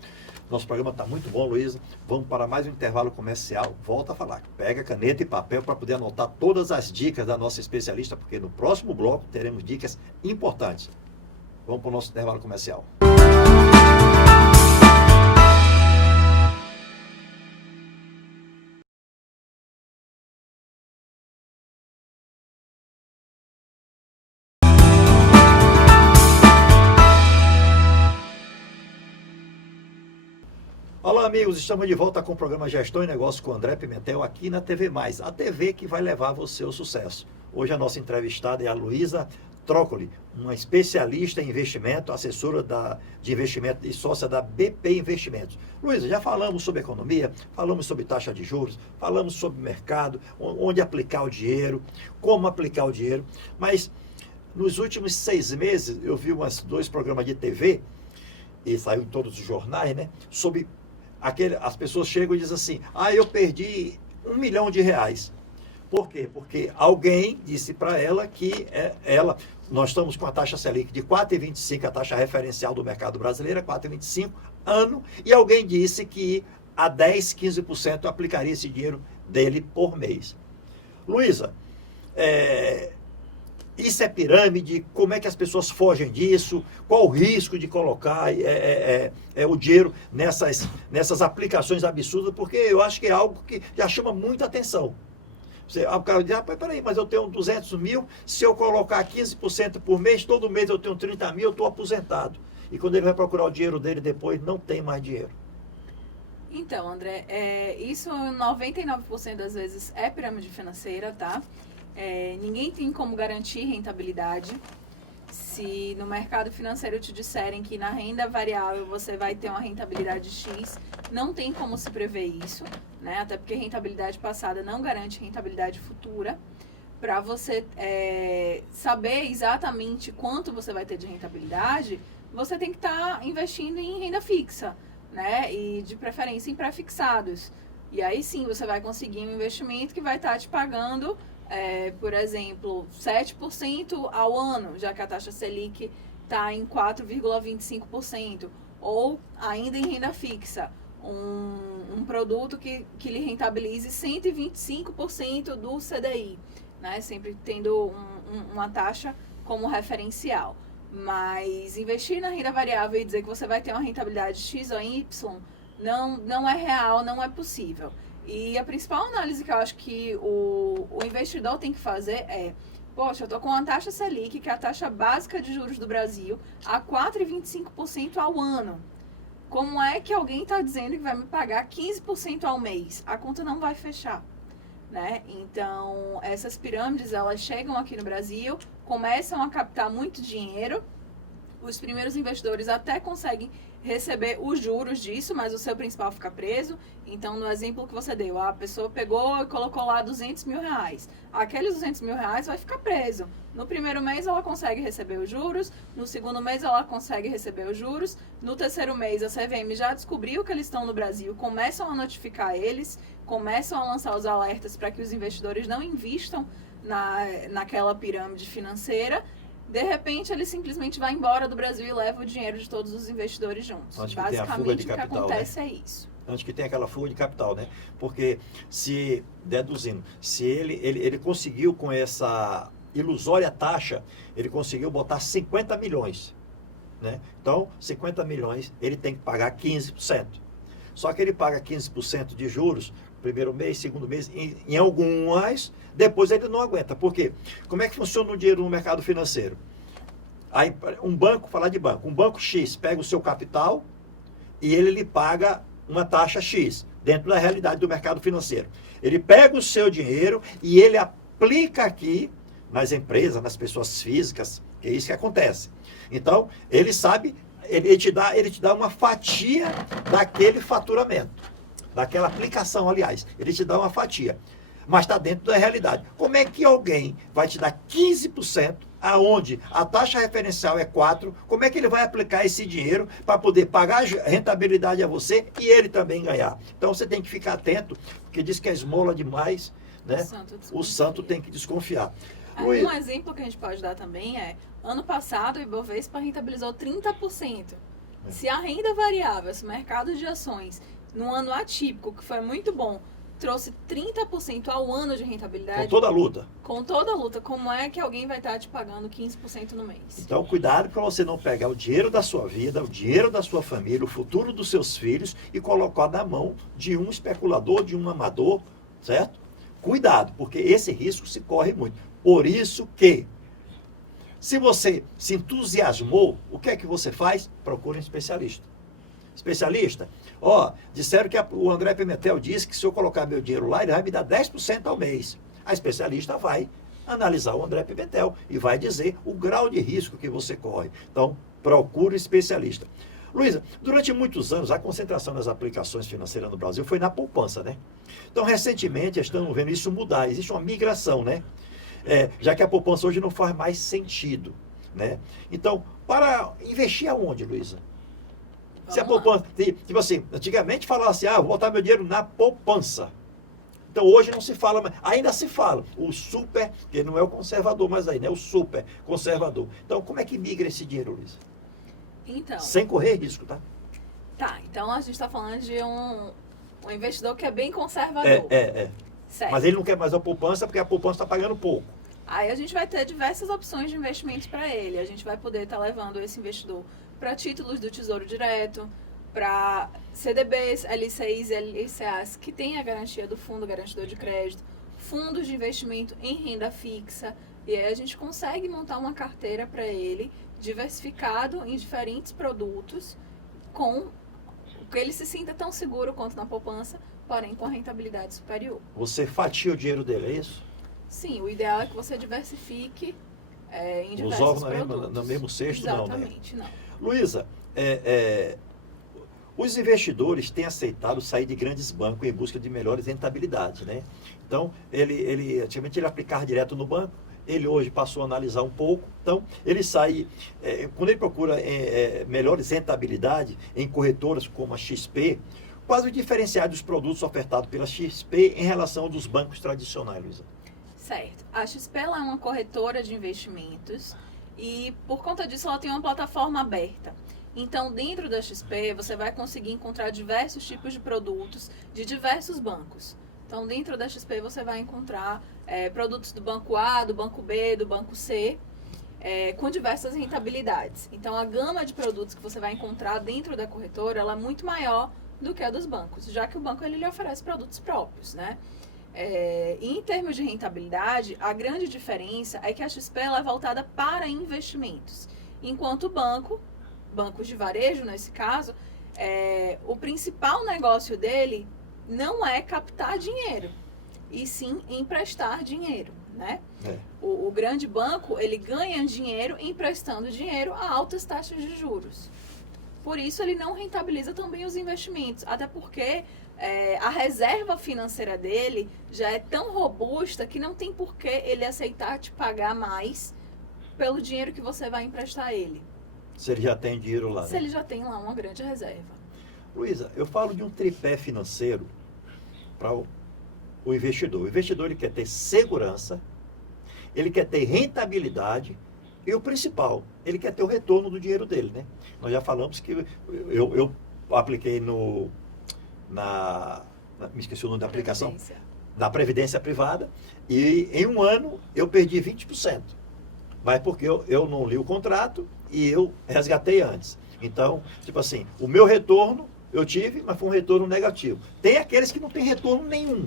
Nosso programa está muito bom, Luísa. Vamos para mais um intervalo comercial. Volta a falar. Pega caneta e papel para poder anotar todas as dicas da nossa especialista, porque no próximo bloco teremos dicas importantes. Vamos para o nosso intervalo comercial. Olá, amigos, estamos de volta com o programa Gestão e Negócios com André Pimentel aqui na TV+, a TV que vai levar você ao sucesso. Hoje a nossa entrevistada é a Luísa Trócoli, uma especialista em investimento, assessora de investimento e sócia da BP Investimentos. Luísa, já falamos sobre economia, falamos sobre taxa de juros, falamos sobre mercado, onde aplicar o dinheiro, como aplicar o dinheiro, mas nos últimos 6 meses eu vi 2 programas de TV, e saiu em todos os jornais, né, sobre as pessoas chegam e dizem assim, eu perdi R$1 milhão. Por quê? Porque alguém disse para ela que nós estamos com a taxa Selic de 4,25, a taxa referencial do mercado brasileiro é 4,25 ano, e alguém disse que a 10, 15% aplicaria esse dinheiro dele por mês. Luísa, isso é pirâmide? Como é que as pessoas fogem disso? Qual o risco de colocar o dinheiro nessas aplicações absurdas? Porque eu acho que é algo que já chama muita atenção. O cara diz, peraí, mas eu tenho 200 mil, se eu colocar 15% por mês, todo mês eu tenho 30 mil, eu estou aposentado. E quando ele vai procurar o dinheiro dele depois, não tem mais dinheiro. Então, André, isso 99% das vezes é pirâmide financeira, tá? Ninguém tem como garantir rentabilidade. Se no mercado financeiro te disserem que na renda variável você vai ter uma rentabilidade X, não tem como se prever isso, né? Até porque rentabilidade passada não garante rentabilidade futura. Para você saber exatamente quanto você vai ter de rentabilidade, você tem que estar investindo em renda fixa, né? E de preferência em pré-fixados. E aí sim você vai conseguir um investimento que vai estar te pagando, por exemplo, 7% ao ano, já que a taxa Selic está em 4,25%. Ou ainda em renda fixa, um produto que lhe rentabilize 125% do CDI, né? Sempre tendo uma taxa como referencial. Mas investir na renda variável e dizer que você vai ter uma rentabilidade X ou Y não é real, não é possível. E a principal análise que eu acho que o investidor tem que fazer poxa, eu estou com a taxa Selic, que é a taxa básica de juros do Brasil, a 4,25% ao ano. Como é que alguém está dizendo que vai me pagar 15% ao mês? A conta não vai fechar, né? Então, essas pirâmides, elas chegam aqui no Brasil, começam a captar muito dinheiro. Os primeiros investidores até conseguem receber os juros disso, mas o seu principal fica preso. Então, no exemplo que você deu, a pessoa pegou e colocou lá 200 mil reais. Aqueles 200 mil reais vai ficar preso. No primeiro mês ela consegue receber os juros, no segundo mês ela consegue receber os juros, no terceiro mês a CVM já descobriu que eles estão no Brasil, começam a notificar eles, começam a lançar os alertas para que os investidores não invistam naquela pirâmide financeira. De repente, ele simplesmente vai embora do Brasil e leva o dinheiro de todos os investidores juntos. Basicamente, o que acontece é isso. Antes que tenha aquela fuga de capital, né? Porque se ele conseguiu com essa ilusória taxa, ele conseguiu botar 50 milhões, né? Então, 50 milhões, ele tem que pagar 15%. Só que ele paga 15% de juros, primeiro mês, segundo mês, em algumas, depois ele não aguenta. Por quê? Como é que funciona o dinheiro no mercado financeiro? Aí, falar de banco, um banco X pega o seu capital e ele lhe paga uma taxa X, dentro da realidade do mercado financeiro. Ele pega o seu dinheiro e ele aplica aqui nas empresas, nas pessoas físicas, que é isso que acontece. Então, ele sabe, ele te dá uma fatia daquele faturamento, daquela aplicação, aliás. Ele te dá uma fatia, mas está dentro da realidade. Como é que alguém vai te dar 15%, aonde a taxa referencial é 4%, como é que ele vai aplicar esse dinheiro para poder pagar a rentabilidade a você e ele também ganhar? Então, você tem que ficar atento, porque diz que é esmola demais, né? O santo tem que desconfiar. Um exemplo que a gente pode dar também ano passado o Ibovespa rentabilizou 30%. Se a renda variável, se o mercado de ações, num ano atípico, que foi muito bom, trouxe 30% ao ano de rentabilidade... Com toda a luta. Com toda a luta. Como é que alguém vai estar te pagando 15% no mês? Então, cuidado para você não pegar o dinheiro da sua vida, o dinheiro da sua família, o futuro dos seus filhos e colocar na mão de um especulador, de um amador, certo? Cuidado, porque esse risco se corre muito. Por isso que, se você se entusiasmou, o que é que você faz? Procure um especialista. Especialista? Disseram que o André Pimentel disse que se eu colocar meu dinheiro lá, ele vai me dar 10% ao mês. A especialista vai analisar o André Pimentel e vai dizer o grau de risco que você corre. Então, procure um especialista. Luísa, durante muitos anos, a concentração das aplicações financeiras no Brasil foi na poupança, né? Então, recentemente, estamos vendo isso mudar. Existe uma migração, né? Já que a poupança hoje não faz mais sentido, né? Então, para investir aonde, Luísa? Se a poupança, tipo assim, antigamente falava assim, vou botar meu dinheiro na poupança. Então hoje não se fala mais, ainda se fala, o super, que não é o conservador mais aí, né? O super conservador. Então como é que migra esse dinheiro, Luísa? Então, sem correr risco, tá? Tá, então a gente está falando de um investidor que é bem conservador. Certo. Mas ele não quer mais a poupança porque a poupança está pagando pouco. Aí a gente vai ter diversas opções de investimentos para ele. A gente vai poder estar levando esse investidor para títulos do Tesouro Direto, para CDBs, LCIs e LCAs, que tem a garantia do Fundo Garantidor de Crédito, fundos de investimento em renda fixa. E aí a gente consegue montar uma carteira para ele, diversificado em diferentes produtos, com que ele se sinta tão seguro quanto na poupança, porém com a rentabilidade superior. Você fatia o dinheiro dele, é isso? Sim, o ideal é que você diversifique em diversos Os ovos produtos. no mesmo cesto, não, né? Exatamente, não. Luísa, os investidores têm aceitado sair de grandes bancos em busca de melhores rentabilidades, né? Então, antigamente ele aplicava direto no banco, ele hoje passou a analisar um pouco, então ele sai, quando ele procura melhores rentabilidades em corretoras como a XP, quais os diferenciais dos produtos ofertados pela XP em relação aos dos bancos tradicionais, Luísa? Certo. A XP ela é uma corretora de investimentos e, por conta disso, ela tem uma plataforma aberta. Então, dentro da XP, você vai conseguir encontrar diversos tipos de produtos de diversos bancos. Então, dentro da XP, você vai encontrar produtos do banco A, do banco B, do banco C, com diversas rentabilidades. Então, a gama de produtos que você vai encontrar dentro da corretora, ela é muito maior do que a dos bancos, já que o banco ele lhe oferece produtos próprios, né? Em termos de rentabilidade, a grande diferença é que a XP ela é voltada para investimentos, enquanto o bancos de varejo, nesse caso, o principal negócio dele não é captar dinheiro, e sim emprestar dinheiro, né? O grande banco, ele ganha dinheiro emprestando dinheiro a altas taxas de juros. Por isso, ele não rentabiliza também os investimentos, até porque a reserva financeira dele já é tão robusta que não tem por que ele aceitar te pagar mais pelo dinheiro que você vai emprestar a ele. Se ele já tem dinheiro lá, Se né? ele já tem lá uma grande reserva. Luísa, eu falo de um tripé financeiro para o investidor. O investidor ele quer ter segurança, ele quer ter rentabilidade e o principal, ele quer ter o retorno do dinheiro dele, né? Nós já falamos que eu apliquei me esqueci o nome da aplicação, na Previdência Privada, e em um ano eu perdi 20%. Mas porque eu não li o contrato e eu resgatei antes. Então, tipo assim, o meu retorno eu tive, mas foi um retorno negativo. Tem aqueles que não tem retorno nenhum,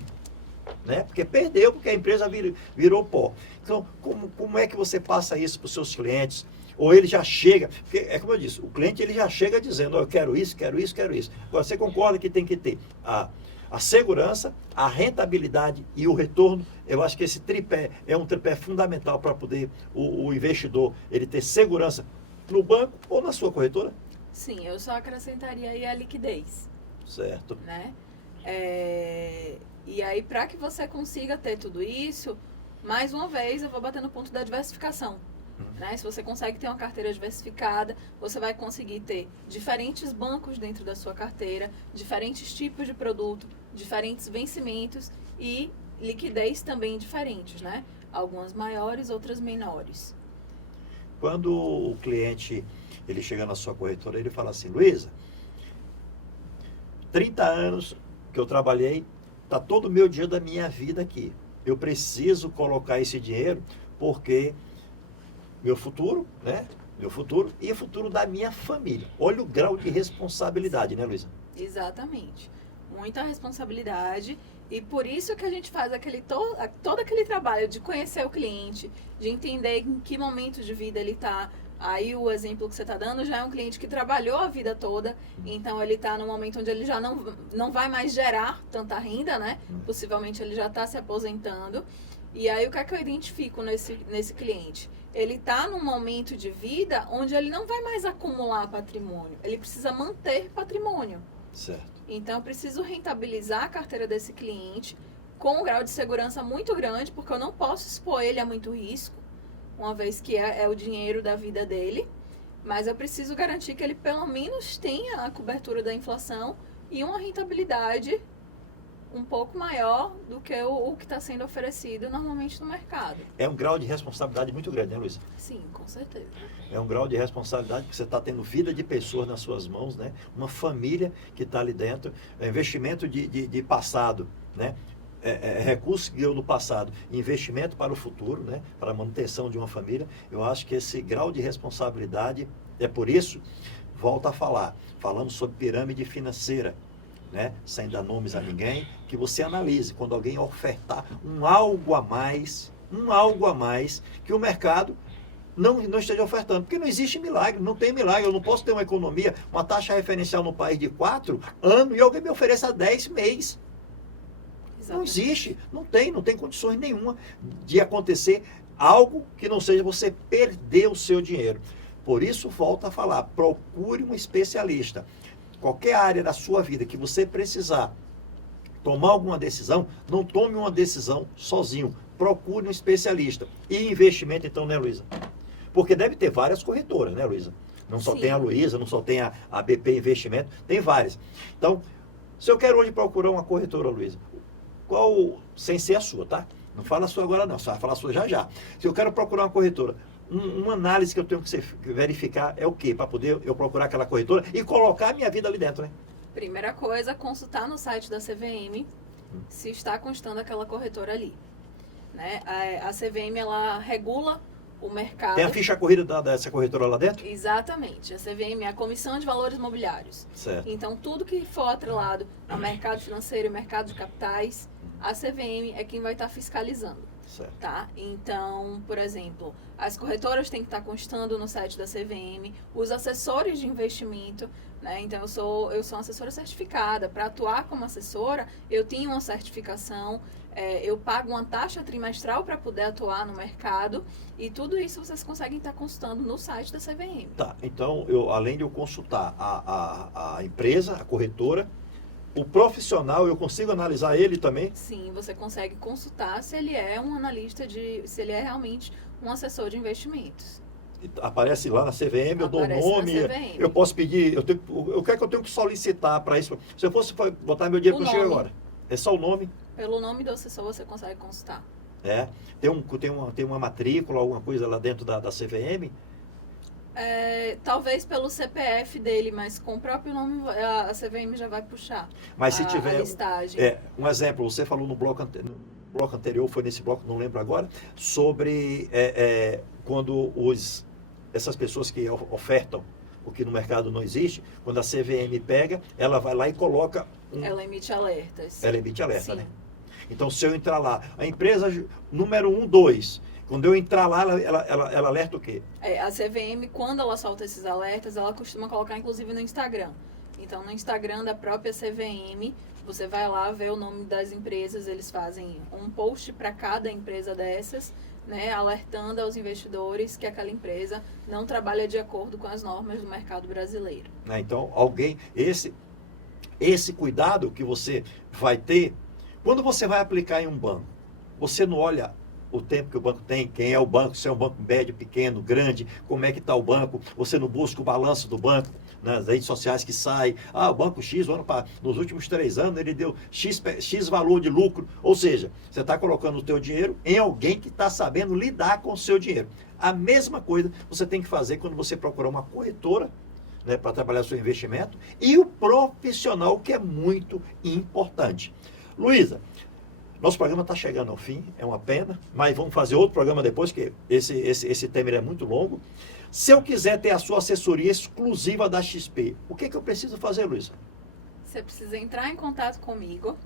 né? Porque perdeu, porque a empresa virou pó. Então, como é que você passa isso para os seus clientes? Ou ele já chega, porque é como eu disse, o cliente ele já chega dizendo, eu quero isso, quero isso, quero isso. Agora, você concorda que tem que ter a segurança, a rentabilidade e o retorno? Eu acho que esse tripé é um tripé fundamental para poder o investidor ele ter segurança no banco ou na sua corretora? Sim, eu só acrescentaria aí a liquidez. Certo. Né? E aí, para que você consiga ter tudo isso, mais uma vez, eu vou bater no ponto da diversificação. Né? Se você consegue ter uma carteira diversificada, você vai conseguir ter diferentes bancos dentro da sua carteira, diferentes tipos de produto, diferentes vencimentos e liquidez também diferentes, né? Algumas maiores, outras menores. Quando o cliente ele chega na sua corretora, ele fala assim, Luísa, 30 anos que eu trabalhei, está todo o meu dia da minha vida aqui. Eu preciso colocar esse dinheiro porque meu futuro, né? Meu futuro e o futuro da minha família. Olha o grau de responsabilidade, né, Luísa? Exatamente. Muita responsabilidade. E por isso que a gente faz todo aquele trabalho de conhecer o cliente, de entender em que momento de vida ele está. Aí o exemplo que você está dando já é um cliente que trabalhou a vida toda, então ele está no momento onde ele já não vai mais gerar tanta renda, né? Possivelmente ele já está se aposentando. E aí o que é que eu identifico nesse cliente? Ele está num momento de vida onde ele não vai mais acumular patrimônio, ele precisa manter patrimônio. Certo. Então eu preciso rentabilizar a carteira desse cliente com um grau de segurança muito grande, porque eu não posso expor ele a muito risco, uma vez que é o dinheiro da vida dele, mas eu preciso garantir que ele pelo menos tenha a cobertura da inflação e uma rentabilidade um pouco maior do que o que está sendo oferecido normalmente no mercado. É um grau de responsabilidade muito grande, né, Luísa? Sim, com certeza. É um grau de responsabilidade que você está tendo vida de pessoas nas suas mãos, né? Uma família que está ali dentro, investimento de passado, né? recursos que ganhou no passado, investimento para o futuro, né, para a manutenção de uma família, eu acho que esse grau de responsabilidade, é por isso, volto a falar, falamos sobre pirâmide financeira, né, sem dar nomes a ninguém, que você analise, quando alguém ofertar um algo a mais que o mercado não esteja ofertando, porque não existe milagre, não tem milagre, eu não posso ter uma economia, uma taxa referencial no país de 4 anos e alguém me ofereça 10 meses. Não existe, não tem condições nenhuma de acontecer algo que não seja você perder o seu dinheiro. Por isso, volto a falar, procure um especialista. Qualquer área da sua vida que você precisar tomar alguma decisão, não tome uma decisão sozinho. Procure um especialista. E investimento, então, né, Luísa? Porque deve ter várias corretoras, né, Luísa? Não só tem a Luísa, não só tem a BP Investimento, tem várias. Então, se eu quero hoje procurar uma corretora, Luísa, sem ser a sua, tá? Não fala a sua agora não, você vai falar a sua já. Se eu quero procurar uma corretora, uma análise que eu tenho que verificar é o quê? Para poder eu procurar aquela corretora e colocar a minha vida ali dentro, né? Primeira coisa, consultar no site da CVM se está constando aquela corretora ali. Né? A CVM, ela regula o mercado. Tem a ficha corrida dessa corretora lá dentro? Exatamente. A CVM é a Comissão de Valores Mobiliários. Certo. Então, tudo que for atrelado ao mercado financeiro e mercado de capitais, a CVM é quem vai estar fiscalizando. Certo. Tá? Então, por exemplo, as corretoras têm que estar constando no site da CVM, os assessores de investimento, né? Então, eu sou uma assessora certificada. Para atuar como assessora, eu tenho uma certificação, eu pago uma taxa trimestral para poder atuar no mercado e tudo isso vocês conseguem estar constando no site da CVM. Tá, então, além de eu consultar a empresa, a corretora, o profissional, eu consigo analisar ele também? Sim, você consegue consultar se ele é um analista se ele é realmente um assessor de investimentos. Aparece lá na CVM, eu dou o nome, eu posso pedir, o que é que eu tenho que solicitar para isso? Se eu fosse botar meu dinheiro para chegar agora, é só o nome? Pelo nome do assessor você consegue consultar. Tem uma matrícula, alguma coisa lá dentro da CVM? Talvez pelo CPF dele, mas com o próprio nome a CVM já vai puxar. Mas se tiver a listagem. Um exemplo, você falou no bloco anterior, foi nesse bloco, não lembro agora, sobre quando essas pessoas que ofertam o que no mercado não existe, quando a CVM pega, ela vai lá e coloca... Ela emite alertas. Ela emite alerta, Sim. né? Então, se eu entrar lá, a empresa número 1, 2, quando eu entrar lá, ela alerta o quê? A CVM, quando ela solta esses alertas, ela costuma colocar, inclusive, no Instagram. Então, no Instagram da própria CVM, você vai lá ver o nome das empresas, eles fazem um post para cada empresa dessas, né, alertando aos investidores que aquela empresa não trabalha de acordo com as normas do mercado brasileiro. Então, esse cuidado que você vai ter, quando você vai aplicar em um banco, você não olha o tempo que o banco tem, quem é o banco, se é um banco médio, pequeno, grande, como é que está o banco, você não busca o balanço do banco, nas redes sociais que sai, o banco X, nos últimos 3 anos, ele deu X valor de lucro, ou seja, você está colocando o teu dinheiro em alguém que está sabendo lidar com o seu dinheiro. A mesma coisa você tem que fazer quando você procurar uma corretora, né, para trabalhar seu investimento, e o profissional, que é muito importante. Luísa, nosso programa está chegando ao fim, é uma pena, mas vamos fazer outro programa depois, que esse tema é muito longo. Se eu quiser ter a sua assessoria exclusiva da XP, o que eu preciso fazer, Luísa? Você precisa entrar em contato comigo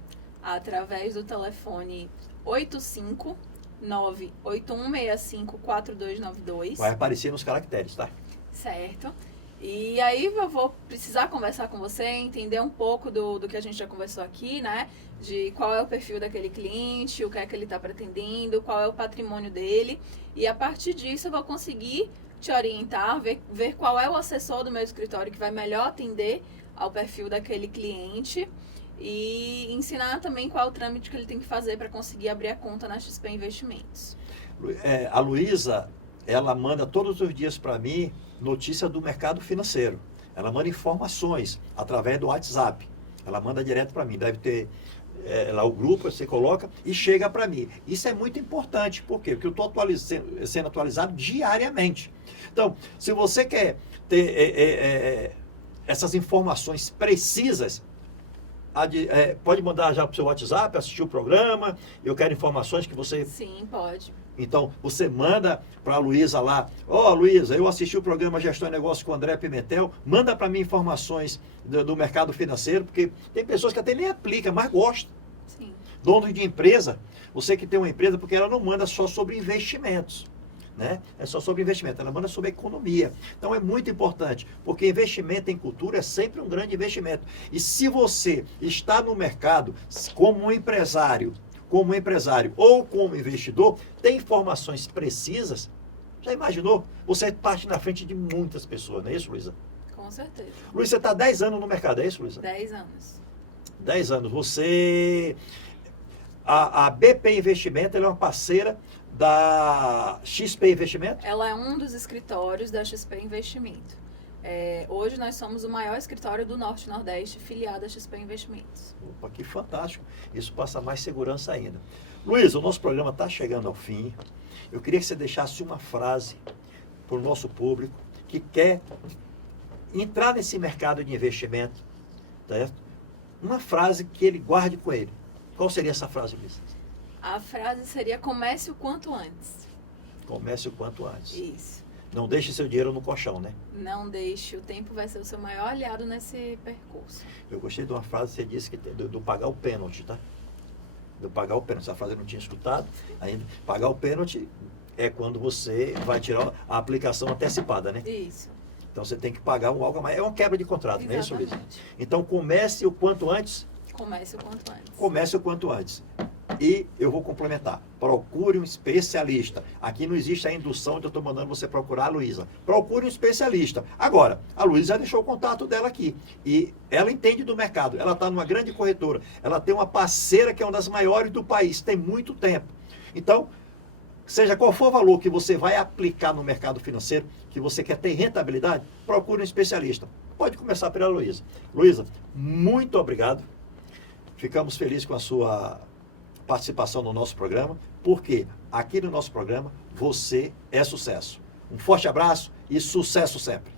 através do telefone 859-8165-4292. Vai aparecer nos caracteres, tá? Certo. E aí eu vou precisar conversar com você, entender um pouco do que a gente já conversou aqui, né? De qual é o perfil daquele cliente, o que é que ele está pretendendo, qual é o patrimônio dele. E a partir disso eu vou conseguir te orientar, ver qual é o assessor do meu escritório que vai melhor atender ao perfil daquele cliente e ensinar também qual é o trâmite que ele tem que fazer para conseguir abrir a conta na XP Investimentos. A Luísa, ela manda todos os dias para mim notícia do mercado financeiro. Ela manda informações através do WhatsApp. Ela manda direto para mim. Deve ter lá o grupo, você coloca e chega para mim. Isso é muito importante. Por quê? Porque eu estou sendo atualizado diariamente. Então, se você quer ter essas informações precisas, Pode mandar já para o seu WhatsApp, assistir o programa, eu quero informações que você... Sim, pode. Então, você manda para a Luísa lá, Luísa, eu assisti o programa Gestão e Negócio com o André Pimentel, manda para mim informações do mercado financeiro, porque tem pessoas que até nem aplicam, mas gostam. Sim. Dono de empresa, você que tem uma empresa, porque ela não manda só sobre investimentos, né? É só sobre investimento, ela manda sobre economia. Então é muito importante, porque investimento em cultura é sempre um grande investimento. E se você está no mercado como um empresário ou como investidor, tem informações precisas, já imaginou? Você parte na frente de muitas pessoas, não é isso, Luísa? Com certeza. Luísa, você está 10 anos no mercado, é isso, Luísa? 10 anos. 10 anos. Você... A BP Investimento, ela é uma parceira da XP Investimento? Ela é um dos escritórios da XP Investimento. Hoje nós somos o maior escritório do Norte e Nordeste filiado à XP Investimentos. Opa, que fantástico. Isso passa mais segurança ainda. Luiz, o nosso programa está chegando ao fim. Eu queria que você deixasse uma frase para o nosso público que quer entrar nesse mercado de investimento, certo? Uma frase que ele guarde com ele. Qual seria essa frase, Luiz? A frase seria: comece o quanto antes. Comece o quanto antes. Isso. Não deixe seu dinheiro no colchão, né? Não deixe, o tempo vai ser o seu maior aliado nesse percurso. Eu gostei de uma frase que você disse, que do pagar o pênalti, tá? Do pagar o pênalti. Essa frase eu não tinha escutado ainda. Pagar o pênalti é quando você vai tirar a aplicação antecipada, né? Isso. Então você tem que pagar um algo a mais. É uma quebra de contrato, não é isso, Luiz? Exatamente. Então comece o quanto antes. Comece o quanto antes. Comece o quanto antes. E eu vou complementar. Procure um especialista. Aqui não existe a indução de eu estou mandando você procurar a Luísa. Procure um especialista. Agora, a Luísa já deixou o contato dela aqui. E ela entende do mercado. Ela está numa grande corretora. Ela tem uma parceira que é uma das maiores do país. Tem muito tempo. Então, seja qual for o valor que você vai aplicar no mercado financeiro, que você quer ter rentabilidade, procure um especialista. Pode começar pela Luísa. Luísa, muito obrigado. Ficamos felizes com a sua participação no nosso programa, porque aqui no nosso programa você é sucesso. Um forte abraço e sucesso sempre.